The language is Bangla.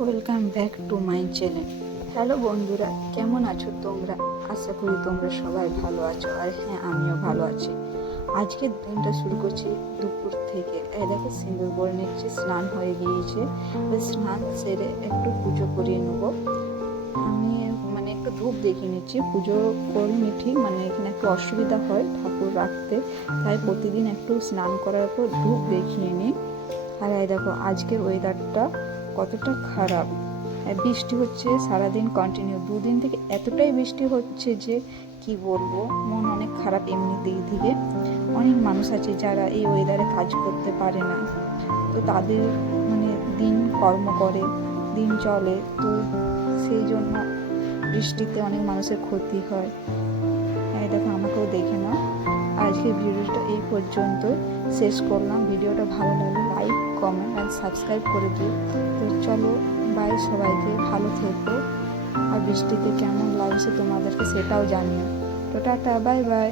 Welcome back to my channel. Hello বন্ধুরা, কেমন আছো তোমরা? আশা করি তোমরা সবাই ভালো আছো, আর হ্যাঁ, আমিও ভালো আছি। আজকের দিনটা শুরু করছি দুপুর থেকে। এই দেখো, সিঁদুর পরে নিচ্ছি, স্নান হয়ে গিয়েছে। ওই স্নান সেরে একটু পুজো করিয়ে নেবো। আমি একটু ধূপ দেখিয়ে নিচ্ছি। পুজো করিনি ঠিক, এখানে একটু অসুবিধা হয় ঠাকুর রাখতে, তাই প্রতিদিন একটু স্নান করার পর ধূপ দেখিয়ে নিই। আর এই দেখো, আজকের ওয়েদারটা কতটা খারাপ। বৃষ্টি হচ্ছে সারাদিন কন্টিনিউ, দুদিন থেকে এতটাই বৃষ্টি হচ্ছে যে কি বলবো, মন অনেক খারাপ। এমনি দিক থেকে অনেক মানুষ আছে যারা এই ওয়েদারে কাজ করতে পারে না, তো তাদের দিন কর্ম করে, দিন চলে, তো সেই জন্য বৃষ্টিতে অনেক মানুষের ক্ষতি হয়। এই দেখো, আমাকেও দেখে নাও। আজকের ভিডিওটা এই পর্যন্ত শেষ করলাম। ভিডিওটা ভালো লাগলে লাইক, কমেন্ট অ্যান্ড সাবস্ক্রাইব করে দিও। তো চলো, বাই, সবাইকে ভালো থেকো। আর বৃষ্টিতে কেমন লাগছে তোমাদেরকে সেটাও জানিও। তো টাটা, বাই বাই।